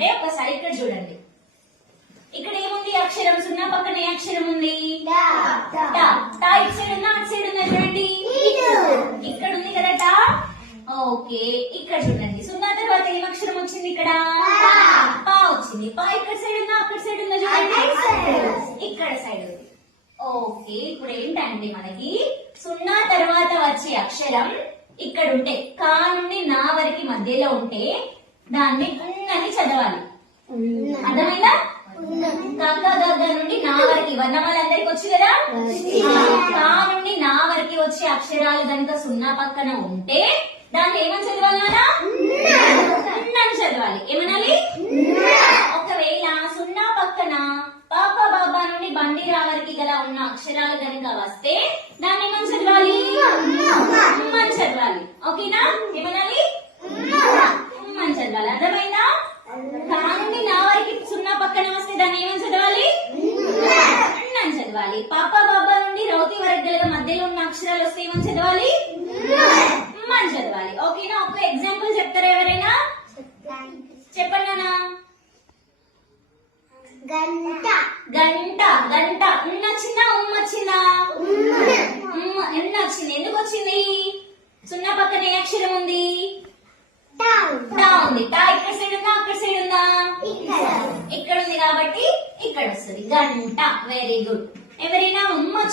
అంటే ఒకసారి ఇక్కడ చూడండి. ఇక్కడ ఏముంది? అక్షరం సున్నా పక్కన ఏ అక్షరం ఉంది. టా టా ఇటు సైడ్ ఉందా? అటు సైడ్ ఉందా చూడండి? ఇక్కడ ఉంది కదా టా ఓకే ఇక్కడ చూడండి. సున్నా తర్వాత ఏం అక్షరం వచ్చింది ఇక్కడ? పా. వచ్చింది. పా ఇక్కడ సైడ్ ఉందా? అక్కడ సైడ్ ఉందా చూడండి? ఇక్కడ సైడ్ ఉంది. ఓకే ఇప్పుడు ఏంటంటే మనకి? సున్నా తర్వాత వచ్చే అక్షరం ఇక్కడ ఉంటే కా నుండి నా వరకు మధ్యలో ఉంటే దాన్ని ఉన్ అని చదవాలి అర్థమైందా? కక్క గగ్గ నుండి నా వరకు వర్ణమాలందరికి వచ్చి కదా? కా నుండి నా వరకు వచ్చే అక్షరాలు కనుక సున్నా పక్కన ఉంటే దాన్ని ఏమని చదవాలి అని చదవాలి. ఏమనాలి? ఒకవేళ సున్నా పక్కన పాప బాబా నుండి బండి రావరికి గల ఉన్న అక్షరాలు కనుక వస్తే దాన్ని ఏమని చదవాలి ఉమ్ అని చదవాలి ఓకేనా ఏమనాలి ఉమ్ అని చదవాలి అర్థమైందా కా నుండి నా వరకు సున్నా పక్కన వస్తే దాన్ని ఏమని చదవాలి? అని చదవాలి. పాప బాబా నుండి రౌతి వరకు గల మధ్యలో ఉన్న అక్షరాలు వస్తే ఏమని చదవాలి? ఉమ్ అని చదవాలి. ఓకేనా? ఒక ఎగ్జాంపుల్ చెప్తారా ఎవరైనా? చెప్పండి నాన్న. గంట. గంట గంట. ఉన్ వచ్చిందా ఉమ్ వచ్చిందా ఎన్ని వచ్చింది? ఎందుకు వచ్చింది? సున్నా పక్కన ఏ అక్షరం ఉంది? టా ఉంది. టా ఇక్కడ సైడ్ ఉందా? అక్కడ సైడ్ ఉందా? ఇక్కడ వస్తుంది గంట. వెరీ గుడ్ ఎవరైనా ఉమ్ వచ్చి